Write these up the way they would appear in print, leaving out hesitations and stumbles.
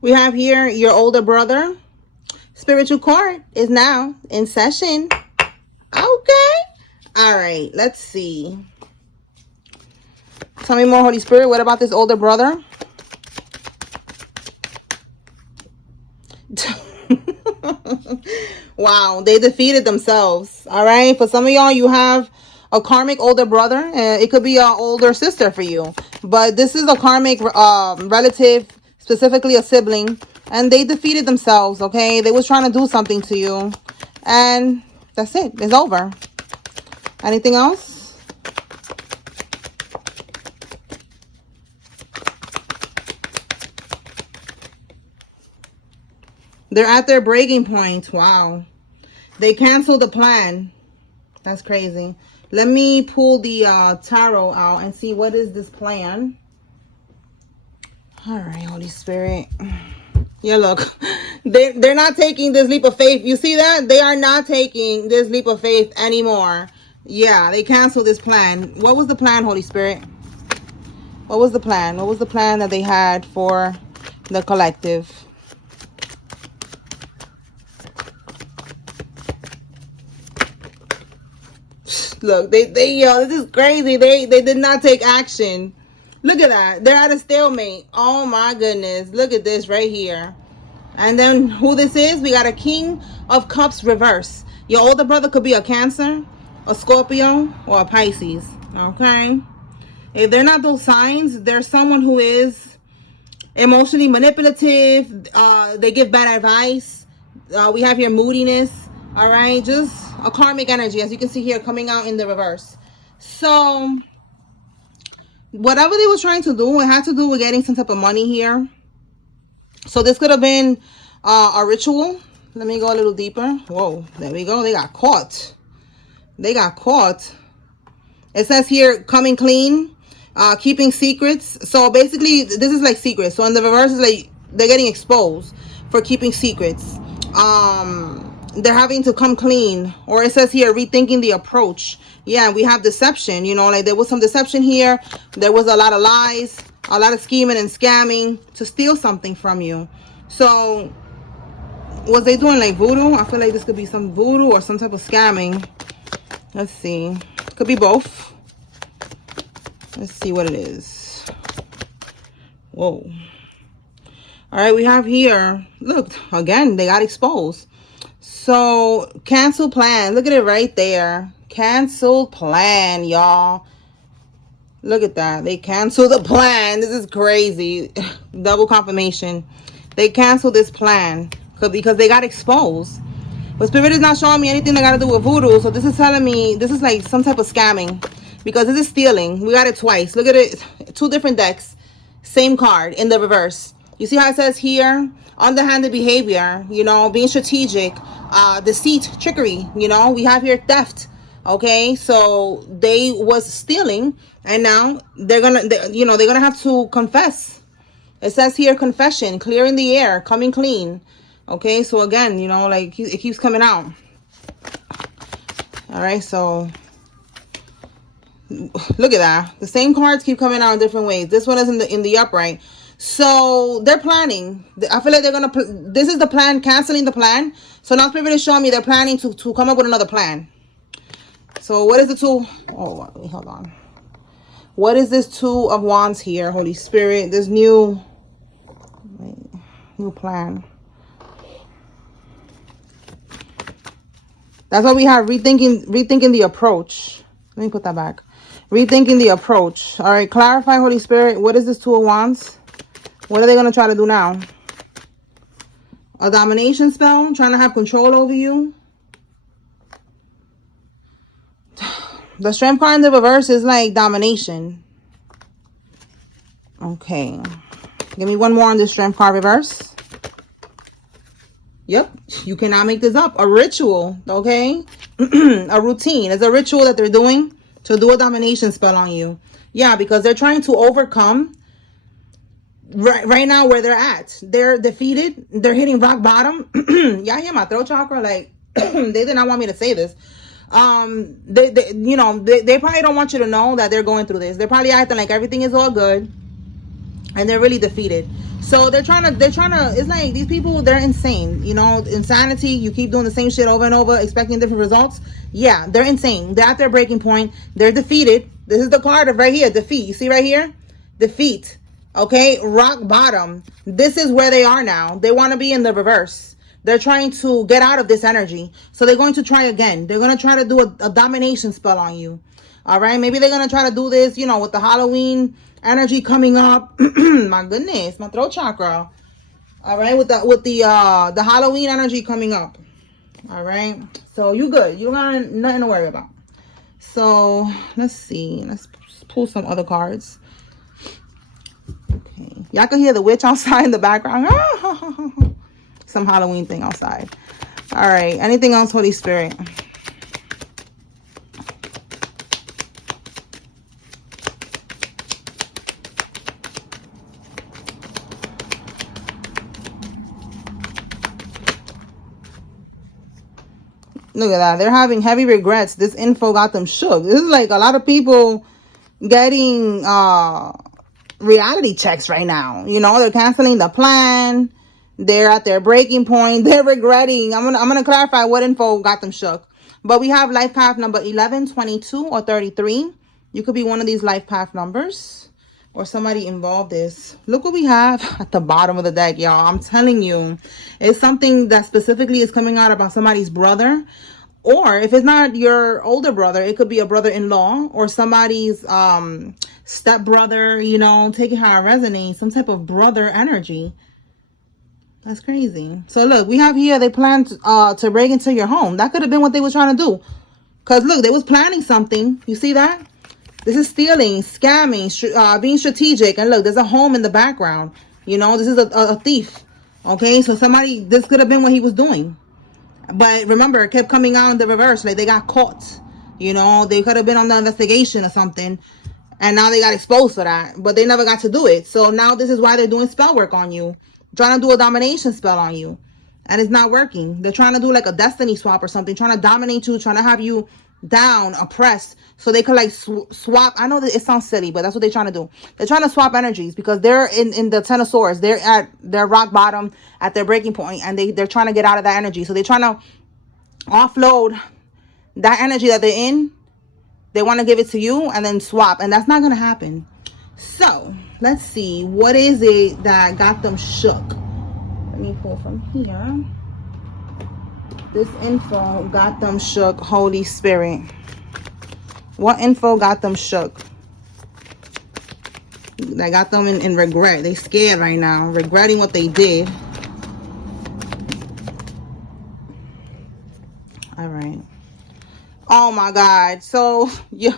We have here your older brother. Spiritual court is now in session. Okay. All right. Let's see. Tell me more, Holy Spirit. What about this older brother? Wow, they defeated themselves. All right. For some of y'all, you have a karmic older brother. It could be an older sister for you. But this is a karmic relative, specifically a sibling. And they defeated themselves, okay? They was trying to do something to you. And that's it. It's over. Anything else? They're at their breaking point. Wow. They canceled the plan. That's crazy. Let me pull the tarot out and see what is this plan. All right, Holy Spirit. Yeah, look. They're not taking this leap of faith. You see that? They are not taking this leap of faith anymore. Yeah, they canceled this plan. What was the plan, Holy Spirit? What was the plan? What was the plan that they had for the collective? Look, yo, this is crazy. They did not take action. Look at that. They're at a stalemate. Oh my goodness. Look at this right here. And then who this is? We got a King of Cups reverse. Your older brother could be a Cancer, a Scorpio, or a Pisces. Okay? If they're not those signs, there's someone who is emotionally manipulative. They give bad advice. We have here moodiness. All right? Just a karmic energy, as you can see here, coming out in the reverse. So whatever they were trying to do, it had to do with getting some type of money here. So this could have been a ritual. Let me go a little deeper. Whoa, there we go. They got caught. They got caught. It says here, coming clean, keeping secrets. So basically, this is like secrets. So in the reverse, is like they're getting exposed for keeping secrets. They're having to come clean. Or it says here, rethinking the approach. Yeah, we have deception. You know, like there was some deception here. There was a lot of lies, a lot of scheming and scamming to steal something from you. So was they doing like voodoo? I feel like this could be some voodoo or some type of scamming. Let's see. Could be both. Let's see what it is. Whoa. All right, we have here, look, again, they got exposed. So cancel plan. Look at it right there. Cancel plan, y'all. Look at that. They canceled the plan. This is crazy. Double confirmation. They canceled this plan because they got exposed. But Spirit is not showing me anything that got to do with voodoo. So this is telling me this is like some type of scamming. Because this is stealing. We got it twice. Look at it. Two different decks. Same card in the reverse. You see how it says here? Underhanded behavior. You know, being strategic. Deceit. Trickery. You know, we have here theft. Okay, so they was stealing, and now they're gonna have to confess. It says here confession, clearing the air, coming clean. Okay, so again, you know, like it keeps coming out. All right, so look at that. The same cards keep coming out in different ways. This one is in the upright. So they're planning. I feel like they're gonna. This is the plan, canceling the plan. So now Spirit is showing me they're planning to come up with another plan. So what is the two? Oh, wait, hold on. What is this Two of Wands here, Holy Spirit? This new plan. That's what we have. Rethinking the approach. Let me put that back. Rethinking the approach. All right, clarify, Holy Spirit. What is this Two of Wands? What are they going to try to do now? A domination spell? Trying to have control over you? The Strength card in the reverse is like domination. Okay. Give me one more on this Strength card reverse. Yep. You cannot make this up. A ritual. Okay. A routine. It's a ritual that they're doing to do a domination spell on you. Yeah, because they're trying to overcome right now where they're at. They're defeated. They're hitting rock bottom. Y'all hear my throat chakra? Like, they did not want me to say this. They probably don't want you to know that they're going through this. They're probably acting like everything is all good and they're really defeated. So they're trying to, it's like these people, they're insane. You know, insanity. You keep doing the same shit over and over, expecting different results. Yeah, they're insane. They're at their breaking point. They're defeated. This is the card of right here, defeat. You see right here? Defeat. Okay, rock bottom. This is where they are now. They want to be in the reverse. They're trying to get out of this energy. So they're going to try again. They're going to try to do a domination spell on you. All right, maybe they're going to try to do this, you know, with the Halloween energy coming up. My goodness, my throat chakra. All right, with the Halloween energy coming up. All right, so you good. You got nothing to worry about. So let's see. Let's pull some other cards. Okay, y'all can hear the witch outside in the background. Some Halloween thing outside. All right, anything else, Holy Spirit? Look at that. They're having heavy regrets. This info got them shook. This is like a lot of people getting reality checks right now. You know, they're canceling the plan. They're at their breaking point. They're regretting. I'm gonna clarify what info got them shook. But we have life path number 11, 22, or 33. You could be one of these life path numbers, or somebody involved is. Look what we have at the bottom of the deck, y'all. I'm telling you, it's something that specifically is coming out about somebody's brother. Or if it's not your older brother, it could be a brother-in-law or somebody's stepbrother, you know, taking how it resonates, some type of brother energy. That's crazy. So look, we have here, they plan to break into your home. That could have been what they were trying to do. Because look, they was planning something. You see that? This is stealing, scamming, being strategic. And look, there's a home in the background. You know, this is a thief. Okay, so this could have been what he was doing. But remember, it kept coming out in the reverse. Like they got caught. You know, they could have been on the investigation or something. And now they got exposed for that. But they never got to do it. So now this is why they're doing spell work on you. Trying to do a domination spell on you. And it's not working. They're trying to do like a destiny swap or something. Trying to dominate you. Trying to have you down, oppressed. So they could like swap. I know that it sounds silly, but that's what they're trying to do. They're trying to swap energies because they're in the Ten of Swords. They're at their rock bottom, at their breaking point, and they're trying to get out of that energy. So they're trying to offload that energy that they're in. They want to give it to you and then swap, and that's not going to happen. So let's see, what is it that got them shook? Let me pull from here. This info got them shook, Holy Spirit. What info got them shook? That got them in regret. They scared right now, regretting what they did. All right. Oh my God. So yeah,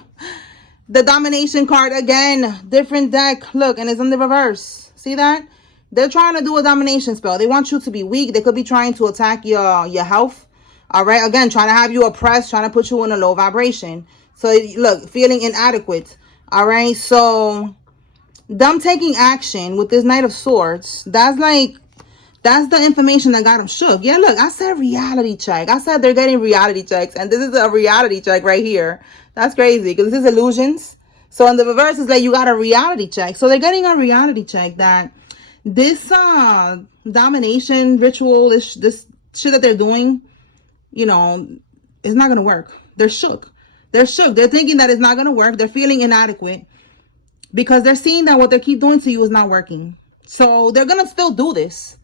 the domination card again, different deck. Look, and it's in the reverse. See that? They're trying to do a domination spell. They want you to be weak. They could be trying to attack your health. All right. Again, trying to have you oppressed, trying to put you in a low vibration. So look, feeling inadequate. All right. So them taking action with this Knight of Swords, that's the information that got them shook. Yeah, look, I said reality check. I said they're getting reality checks. And this is a reality check right here. That's crazy because this is illusions. So in the reverse is like you got a reality check. So they're getting a reality check that this domination ritual, this shit that they're doing, you know, it's not going to work. They're shook. They're shook. They're thinking that it's not going to work. They're feeling inadequate because they're seeing that what they keep doing to you is not working. So they're going to still do this.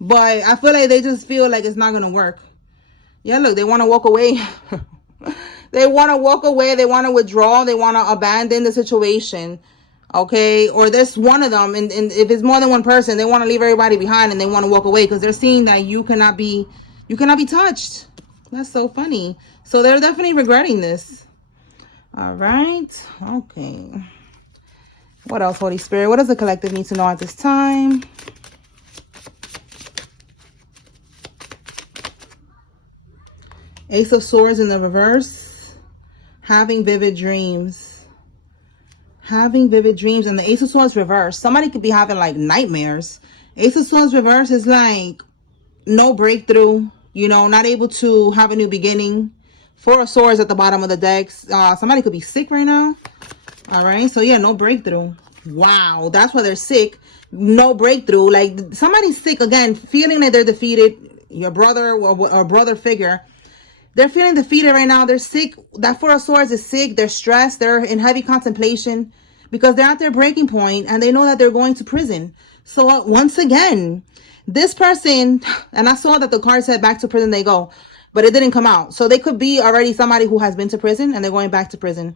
But I feel like they just feel like it's not going to work. Yeah, look, they want to walk away. They want to walk away. They want to withdraw. They want to abandon the situation. Okay? Or there's one of them. And if it's more than one person, they want to leave everybody behind and they want to walk away because they're seeing that you cannot be touched. That's so funny. So they're definitely regretting this. All right. Okay. What else, Holy Spirit? What does the collective need to know at this time? Ace of Swords in the reverse. Having vivid dreams. Having vivid dreams. And the Ace of Swords reverse. Somebody could be having like nightmares. Ace of Swords reverse is like no breakthrough. You know, not able to have a new beginning. Four of Swords at the bottom of the decks. Somebody could be sick right now. All right. So yeah, no breakthrough. Wow, that's why they're sick. No breakthrough. Like somebody's sick again, feeling that they're defeated. Your brother or brother figure, they're feeling defeated right now. They're sick. That Four of Swords is sick. They're stressed. They're in heavy contemplation because they're at their breaking point and they know that they're going to prison. So once again, this person, and I saw that the card said back to prison they go, but it didn't come out. So they could be already somebody who has been to prison and they're going back to prison.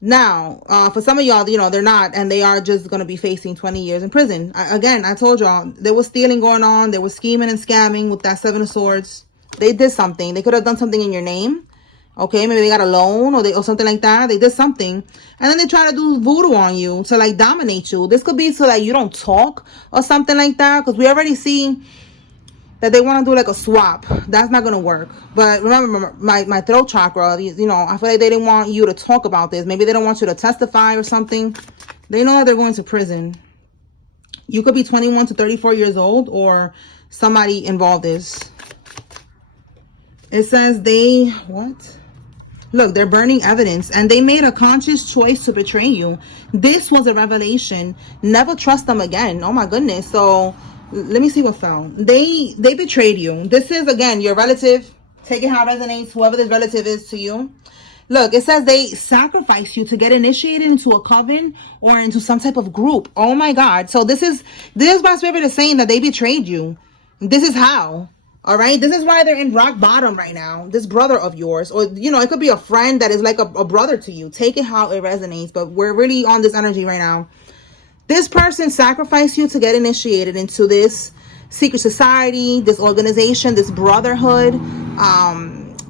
Now, for some of y'all, you know, they're not, and they are just going to be facing 20 years in prison. Again, I told y'all, there was stealing going on. There was scheming and scamming with that Seven of Swords. They did something. They could have done something in your name. Okay, maybe they got a loan or something like that. They did something. And then they try to do voodoo on you to like dominate you. This could be so that you don't talk or something like that. Because we already see that they want to do like a swap. That's not going to work. But remember, my throat chakra, you know, I feel like they didn't want you to talk about this. Maybe they don't want you to testify or something. They know that they're going to prison. You could be 21 to 34 years old or somebody involved is. It says they, what? Look, they're burning evidence and they made a conscious choice to betray you. This was a revelation. Never trust them again. Oh my goodness. So let me see what fell. They betrayed you. This is, again, your relative. Take it how it resonates, whoever this relative is to you. Look, it says they sacrificed you to get initiated into a coven or into some type of group. Oh my God. So this is my spirit is saying that they betrayed you. This is how. All right. This is why they're in rock bottom right now. This brother of yours, or, you know, it could be a friend that is like a brother to you. Take it how it resonates. But we're really on this energy right now. This person sacrificed you to get initiated into this secret society, this organization, this brotherhood,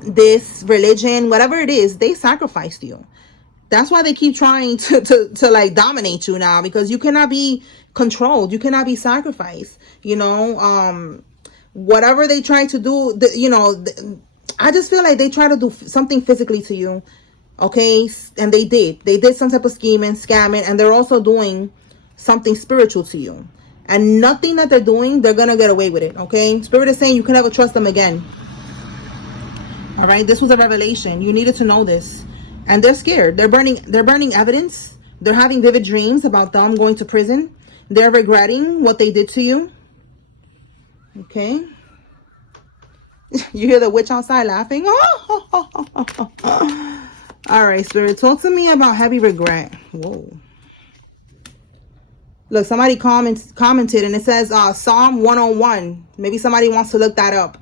this religion, whatever it is, they sacrificed you. That's why they keep trying to like dominate you now, because you cannot be controlled. You cannot be sacrificed. You know, whatever they try to do, you know, I just feel like they try to do something physically to you. Okay. And they did some type of scheming, scamming, and they're also doing something spiritual to you. And nothing that they're doing, they're gonna get away with it. Okay, Spirit is saying you can never trust them again. All right, this was a revelation. You needed to know this. And they're scared. They're burning evidence. They're having vivid dreams about them going to prison. They're regretting what they did to you. Okay. You hear the witch outside laughing. All right, Spirit, talk to me about heavy regret. Whoa. Look, somebody commented and it says Psalm 101. Maybe somebody wants to look that up.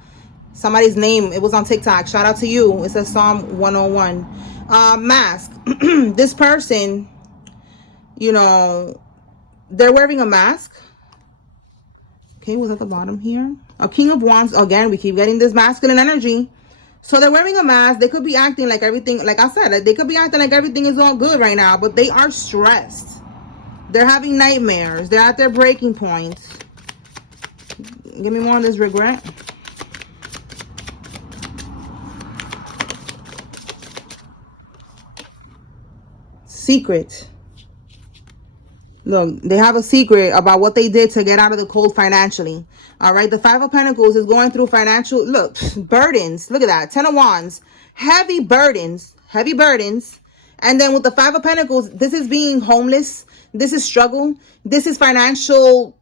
Somebody's name, it was on TikTok. Shout out to you. It says Psalm 101. Mask. This person, you know, they're wearing a mask. Okay, what's at the bottom here? A King of Wands. Again, we keep getting this masculine energy. So they're wearing a mask. They could be acting like everything, like I said, they could be acting like everything is all good right now, but they are stressed. They're having nightmares. They're at their breaking point. Give me more on this regret. Secret. Look, they have a secret about what they did to get out of the cold financially. All right. The Five of Pentacles is going through financial, look, burdens. Look at that. 10 of Wands. Heavy burdens. Heavy burdens. And then with the Five of Pentacles, this is being homeless. This is struggle. This is financial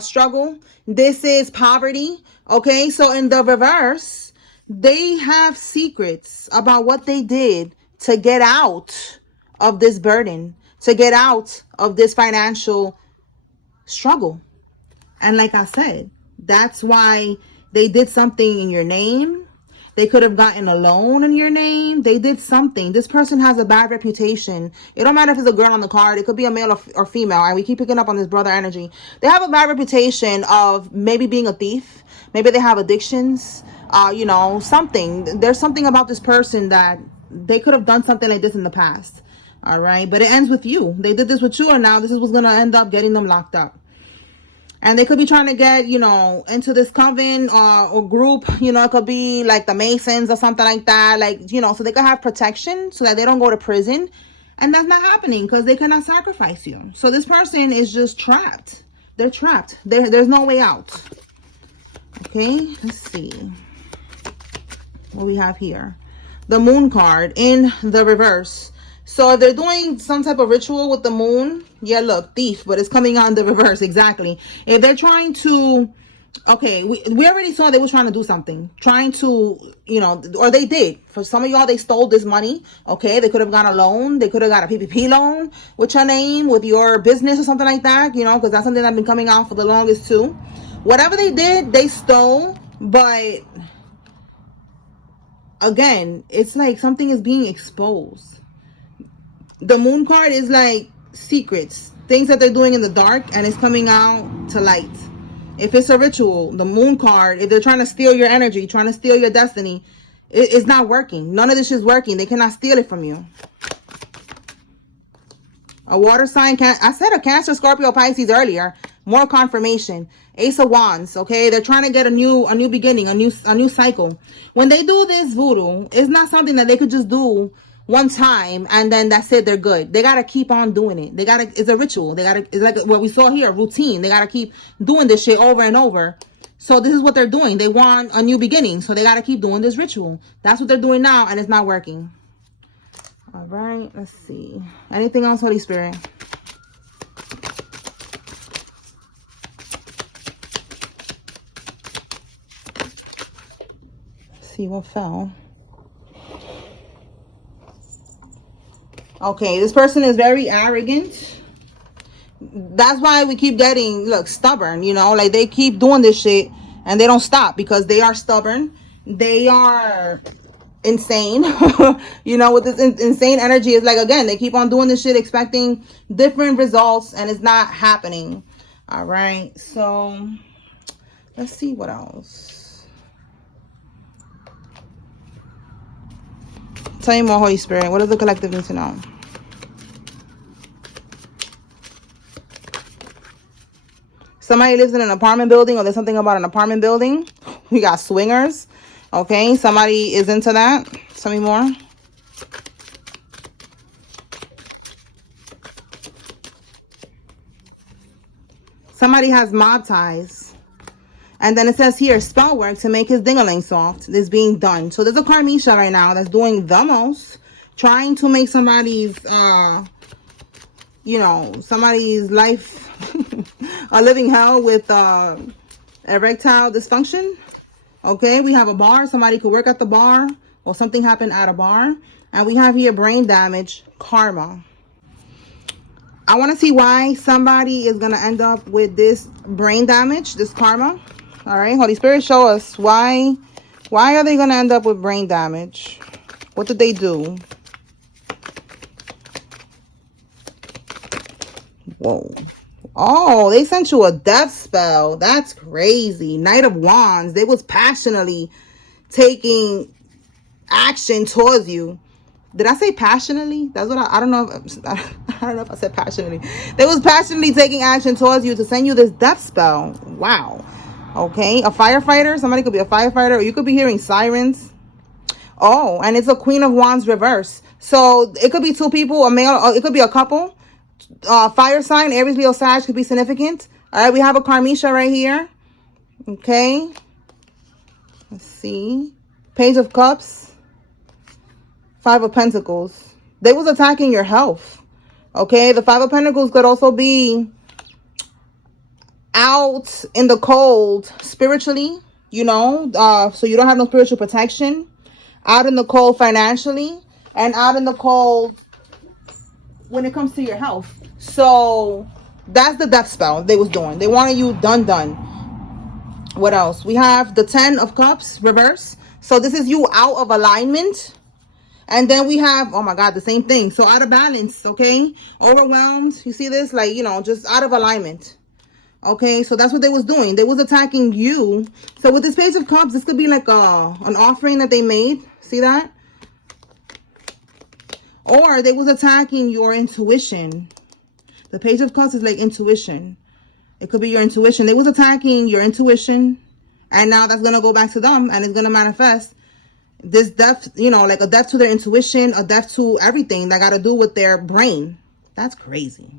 struggle. This is poverty. Okay. So in the reverse, they have secrets about what they did to get out of this burden, to get out of this financial struggle. And like I said, that's why they did something in your name. They could have gotten a loan in your name. They did something. This person has a bad reputation. It don't matter if it's a girl on the card. It could be a male or female. And we keep picking up on this brother energy. They have a bad reputation of maybe being a thief. Maybe they have addictions. You know, something. There's something about this person that they could have done something like this in the past. All right. But it ends with you. They did this with you, and now this is what's going to end up getting them locked up. And they could be trying to get, you know, into this coven or group. You know, it could be like the Masons or something like that. Like, you know, so they could have protection so that they don't go to prison. And that's not happening because they cannot sacrifice you. So this person is just trapped. They're trapped. There's no way out. Okay, let's see what we have here. The Moon card in the reverse. So if they're doing some type of ritual with the moon, yeah, look, thief, but it's coming on the reverse. Exactly. If they're trying to, okay, we already saw they were trying to do something, trying to, you know, or they did. For some of y'all, they stole this money. Okay, they could have got a loan. They could have got a PPP loan with your name, with your business or something like that, you know, because that's something that's been coming out for the longest too. Whatever they did, they stole. But again, it's like something is being exposed. The moon card is like secrets, things that they're doing in the dark, and it's coming out to light. If it's a ritual, the moon card, if they're trying to steal your energy, trying to steal your destiny, it's not working. None of this is working. They cannot steal it from you. A water sign, I said a Cancer, Scorpio, Pisces earlier. More confirmation. Ace of Wands, okay? They're trying to get a new beginning, a new cycle. When they do this voodoo, it's not something that they could just do one time and then that's it, they're good. They got to keep on doing it. It's a ritual. It's like what we saw here, routine. They got to keep doing this shit over and over. So this is what they're doing. They want a new beginning. So they got to keep doing this ritual. That's what they're doing now, and it's not working. All right, let's see. Anything else, Holy Spirit? Let's see what fell. Okay, this person is very arrogant. That's why we keep getting, look, stubborn, you know, like they keep doing this shit and they don't stop because they are stubborn. They are insane. You know, with this insane energy, it's like, again, they keep on doing this shit expecting different results and it's not happening. All right, so let's see what else. Tell me more, Holy Spirit. What does the collective need to know? Somebody lives in an apartment building, or there's something about an apartment building. We got swingers. Okay, somebody is into that. Tell me more. Somebody has mob ties. And then it says here, spell work to make his ding-a-ling soft is being done. So there's a Karmisha right now that's doing the most, trying to make somebody's, you know, somebody's life a living hell with erectile dysfunction. Okay, we have a bar. Somebody could work at the bar or something happened at a bar. And we have here brain damage, karma. I want to see why somebody is going to end up with this brain damage, this karma. All right, Holy Spirit, show us why are they going to end up with brain damage? What did they do? Whoa. Oh, they sent you a death spell. That's crazy. Knight of Wands. They was passionately taking action towards you. Did I say passionately? That's what I don't know if I don't know if I said passionately. They was passionately taking action towards you to send you this death spell. Wow. Okay, a firefighter. Somebody could be a firefighter, or you could be hearing sirens. Oh, and it's a Queen of Wands reverse. So it could be two people, a male, or it could be a couple. Fire sign, Aries, Leo, Sag could be significant. All right, we have a Karmisha right here. Okay. Let's see. Page of Cups. Five of Pentacles. They was attacking your health. Okay, the Five of Pentacles could also be out in the cold spiritually, you know, so you don't have no spiritual protection. Out in the cold financially, and out in the cold when it comes to your health. So that's the death spell they was doing. They wanted you done. What else? We have the 10 of Cups reverse. So this is you out of alignment. And then we have, oh my God, the same thing. So out of balance, okay? Overwhelmed. You see this? Like, you know, just out of alignment. Okay, so that's what they was doing. They was attacking you. So with this Page of Cups, this could be like an offering that they made. See that? Or they was attacking your intuition. The Page of Cups is like intuition. It could be your intuition. They was attacking your intuition. And now that's going to go back to them. And it's going to manifest this death, you know, like a death to their intuition. A death to everything that got to do with their brain. That's crazy.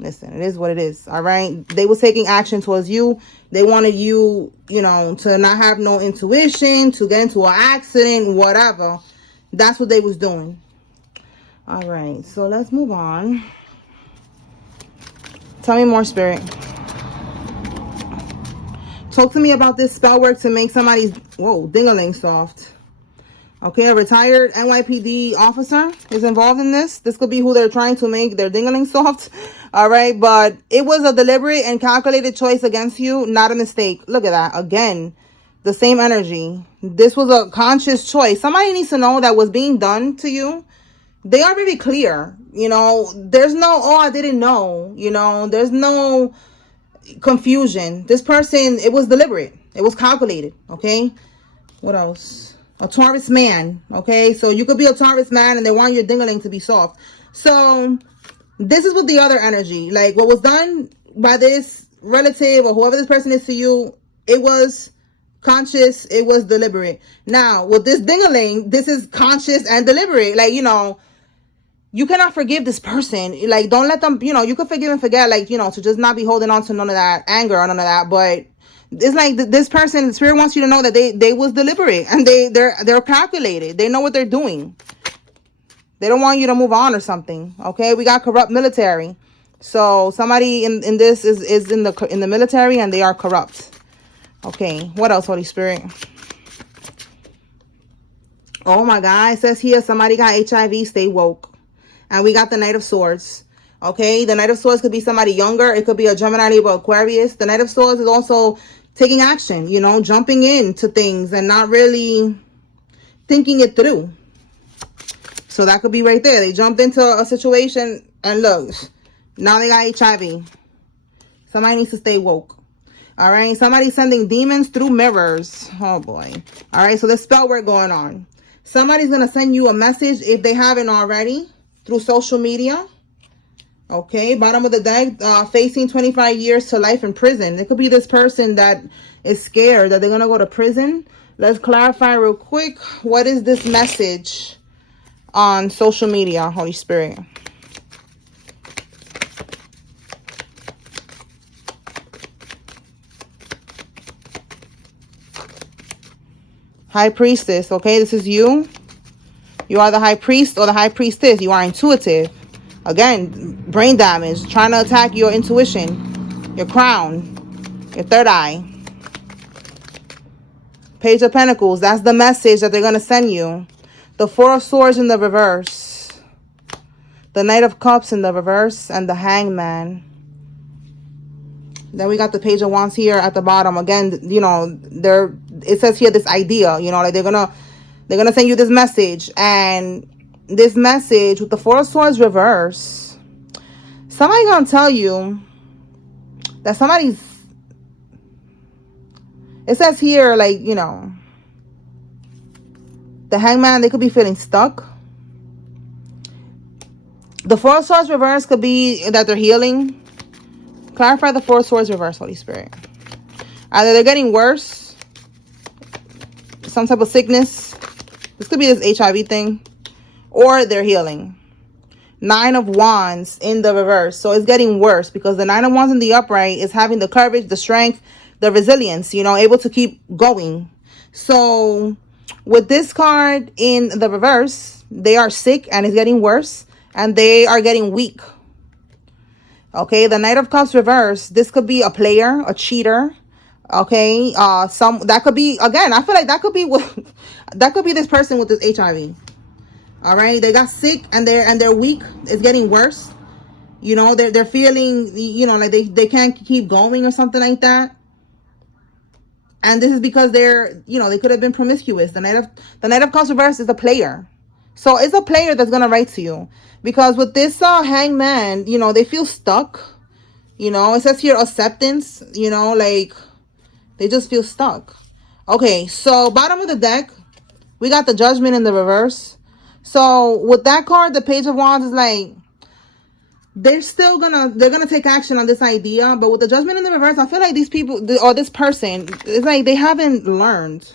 Listen, it is what it is. All right. They was taking action towards you. They wanted you, you know, to not have no intuition, to get into an accident, whatever. That's what they was doing. All right, so let's move on. Tell me more, Spirit. Talk to me about this spell work to make somebody's, whoa, ding-a-ling soft. Okay, a retired NYPD officer is involved in this. This could be who they're trying to make their ding-a-ling soft. All right, but it was a deliberate and calculated choice against you, not a mistake. Look at that. Again, the same energy. This was a conscious choice. Somebody needs to know that what's being done to you, they are very clear. You know, there's no, oh, I didn't know. You know, there's no confusion. This person, it was deliberate. It was calculated. Okay, what else? A Taurus man. Okay, so you could be a Taurus man and they want your ding-a-ling to be soft. So this is with the other energy. Like what was done by this relative or whoever this person is to you, it was conscious, it was deliberate. Now with this ding-a-ling, this is conscious and deliberate. Like, you know, you cannot forgive this person. Like, don't let them, you know, you could forgive and forget, like, you know, to just not be holding on to none of that anger or none of that. But it's like this person, the spirit wants you to know that they was deliberate and they're calculated. They know what they're doing. They don't want you to move on or something. Okay, we got corrupt military. So somebody in this is in the military and they are corrupt. Okay, what else, Holy Spirit? Oh my God, it says here somebody got HIV, stay woke. And we got the Knight of Swords. Okay, the Knight of Swords could be somebody younger. It could be a Gemini, Libra, Aquarius. The Knight of Swords is also taking action, you know, jumping into things and not really thinking it through. So that could be right there. They jumped into a situation and look, now they got HIV. Somebody needs to stay woke. All right, somebody's sending demons through mirrors. Oh boy. All right, so there's spell work going on. Somebody's going to send you a message if they haven't already through social media. Okay, bottom of the deck, facing 25 years to life in prison. It could be this person that is scared that they're going to go to prison. Let's clarify real quick. What is this message on social media, Holy Spirit? High Priestess, okay, this is you. You are the High Priest or the High Priestess. You are intuitive. Again, brain damage, trying to attack your intuition, your crown, your third eye. Page of Pentacles, that's the message that they're going to send you. The Four of Swords in the reverse. The Knight of Cups in the reverse and the Hangman. Then we got the Page of Wands here at the bottom. Again, you know, it says here this idea, you know, like they're gonna send you this message, and this message with the Four of Swords reverse, somebody gonna tell you that it says here, like, you know, the Hangman, they could be feeling stuck. The Four of Swords reverse could be that they're healing. Clarify the Four of Swords reverse, Holy Spirit. Either they're getting worse, some type of sickness. This could be this HIV thing. Or they're healing. Nine of Wands in the reverse. So it's getting worse because the Nine of Wands in the upright is having the courage, the strength, the resilience, you know, able to keep going. So with this card in the reverse, they are sick and it's getting worse. And they are getting weak. Okay, the Knight of Cups reverse. This could be a player, a cheater. Okay, that could be, again, I feel like that could be this person with this HIV. All right, they got sick and they're weak. It's getting worse. You know, they're feeling, you know, like they can't keep going or something like that. And this is because they're, you know, they could have been promiscuous. The Knight of Cups reverse is a player. So it's a player that's gonna write to you. Because with this Hangman, you know, they feel stuck. You know, it says here acceptance, you know, like they just feel stuck. Okay, so bottom of the deck, we got the Judgment in the reverse. So with that card, the Page of Wands is like, they're gonna take action on this idea. But with the Judgment in the reverse, I feel like these people, or this person, it's like they haven't learned.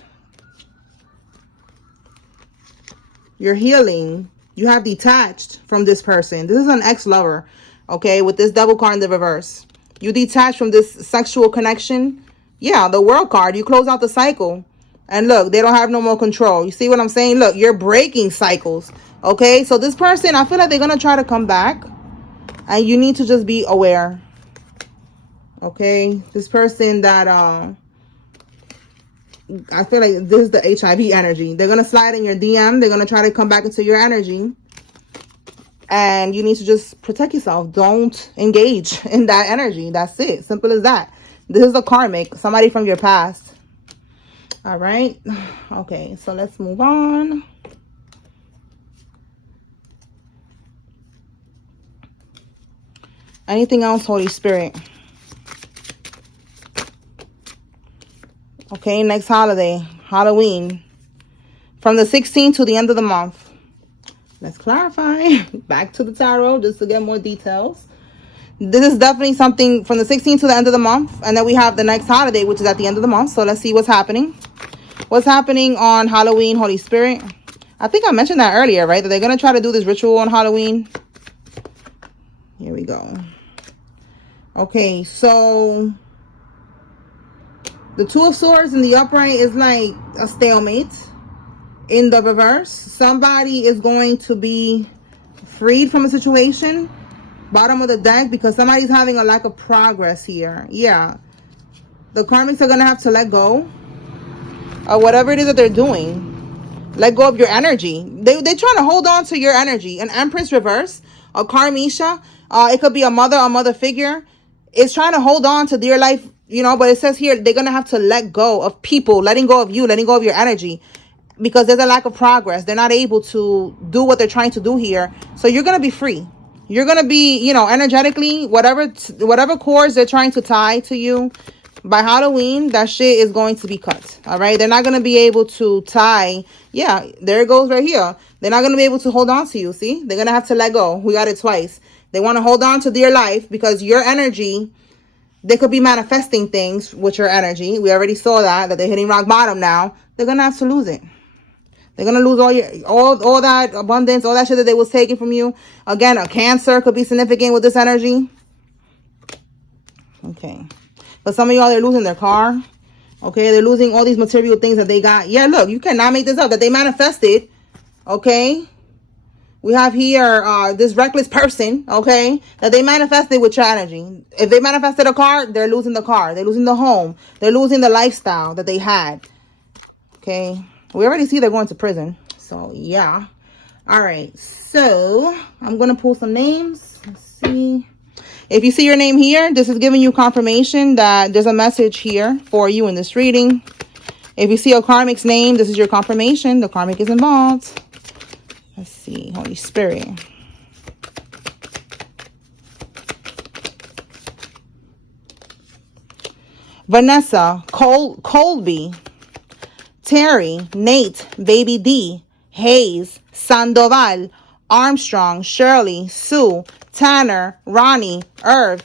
You're healing. You have detached from this person. This is an ex-lover, okay, with this Devil card in the reverse. You detach from this sexual connection. Yeah, the World card. You close out the cycle. And look, they don't have no more control. You see what I'm saying? Look, you're breaking cycles Okay, so this person, I feel like they're going to try to come back. And you need to just be aware. Okay, this person that I feel like this is the HIV energy. They're going to slide in your DM. They're going to try to come back into your energy. And you need to just protect yourself. Don't engage in that energy. That's it. Simple as that. This is a karmic. Somebody from your past. All right. Okay, so let's move on. Anything else, Holy Spirit? Okay, next holiday. Halloween. From the 16th to the end of the month. Let's clarify. Back to the tarot just to get more details. This is definitely something from the 16th to the end of the month. And then we have the next holiday, which is at the end of the month. So let's see what's happening. What's happening on Halloween, Holy Spirit? I think I mentioned that earlier, right? That they're going to try to do this ritual on Halloween. Here we go. Okay, so the Two of Swords in the upright is like a stalemate. In the reverse, somebody is going to be freed from a situation. Bottom of the deck, because somebody's having a lack of progress here. Yeah. The karmics are going to have to let go of whatever it is that they're doing. Let go of your energy. They're trying to hold on to your energy. An Empress reverse, a Karmisha. It could be a mother figure. It's trying to hold on to their life, you know, but it says here they're going to have to let go of people, letting go of you, letting go of your energy. Because there's a lack of progress. They're not able to do what they're trying to do here. So you're going to be free. You're going to be, you know, energetically, whatever cords they're trying to tie to you, by Halloween, that shit is going to be cut. All right. They're not going to be able to tie. Yeah, there it goes right here. They're not going to be able to hold on to you. See, they're going to have to let go. We got it twice. They want to hold on to their life because your energy, they could be manifesting things with your energy. We already saw that they're hitting rock bottom now. They're going to have to lose it. They're going to lose all that abundance, all that shit that they was taking from you. Again, a Cancer could be significant with this energy. Okay. But some of y'all, they're losing their car. Okay. They're losing all these material things that they got. Yeah, look, you cannot make this up. That they manifested. Okay. We have here this reckless person. Okay. That they manifested with your energy. If they manifested a car, they're losing the car. They're losing the home. They're losing the lifestyle that they had. Okay. We already see they're going to prison. So, yeah. All right. So, I'm going to pull some names. Let's see. If you see your name here, this is giving you confirmation that there's a message here for you in this reading. If you see a karmic's name, this is your confirmation. The karmic is involved. Let's see. Holy Spirit. Vanessa, Colby, Terry, Nate, Baby D, Hayes, Sandoval, Armstrong, Shirley, Sue, Tanner, Ronnie, Irv,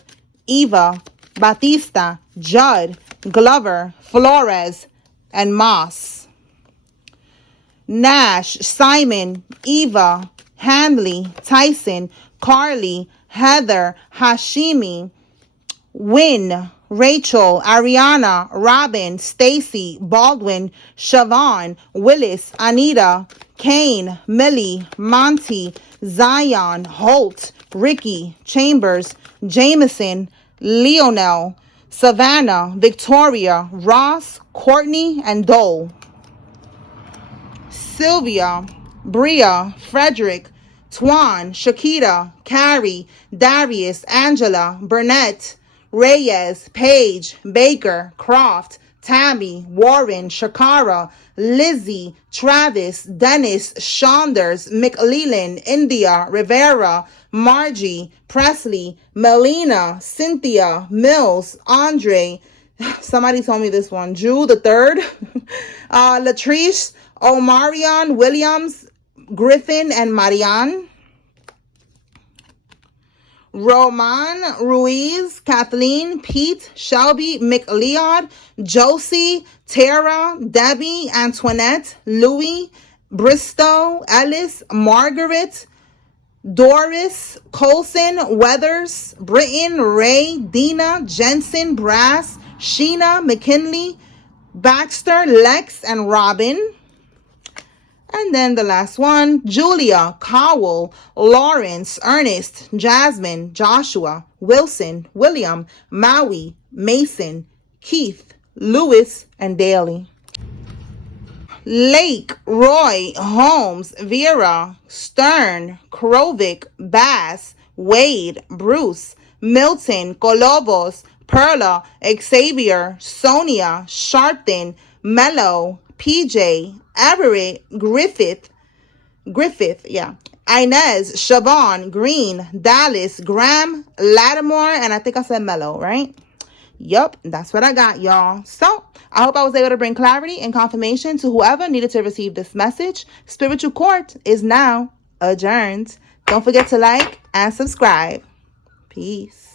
Eva, Batista, Judd, Glover, Flores, and Moss. Nash, Simon, Eva, Handley, Tyson, Carly, Heather, Hashimi, Wynn, Rachel, Ariana, Robin, Stacy, Baldwin, Siobhan, Willis, Anita, Kane, Millie, Monty, Zion, Holt, Ricky, Chambers, Jameson, Leonel, Savannah, Victoria, Ross, Courtney, and Dole. Sylvia, Bria, Frederick, Twan, Shakita, Carrie, Darius, Angela, Burnett, Reyes, Paige, Baker, Croft, Tammy, Warren, Shakara, Lizzie, Travis, Dennis, Saunders, McLeland, India, Rivera, Margie, Presley, Melina, Cynthia, Mills, Andre, somebody told me this one, Drew the third, Latrice, Omarion, Williams, Griffin, and Marianne. Roman, Ruiz, Kathleen, Pete, Shelby, McLeod, Josie, Tara, Debbie, Antoinette, Louie, Bristow, Ellis, Margaret, Doris, Colson, Weathers, Britton, Ray, Dina, Jensen, Brass, Sheena, McKinley, Baxter, Lex, and Robin. And then the last one, Julia, Cowell, Lawrence, Ernest, Jasmine, Joshua, Wilson, William, Maui, Mason, Keith, Lewis, and Daly. Lake, Roy, Holmes, Vera, Stern, Krovic, Bass, Wade, Bruce, Milton, Colobos, Perla, Xavier, Sonia, Sharpton, Mello, PJ, Everett, Griffith, Inez, Siobhan, Green, Dallas, Graham, Lattimore, and I think I said Mello, right? Yup, that's what I got, y'all. So, I hope I was able to bring clarity and confirmation to whoever needed to receive this message. Spiritual Court is now adjourned. Don't forget to like and subscribe. Peace.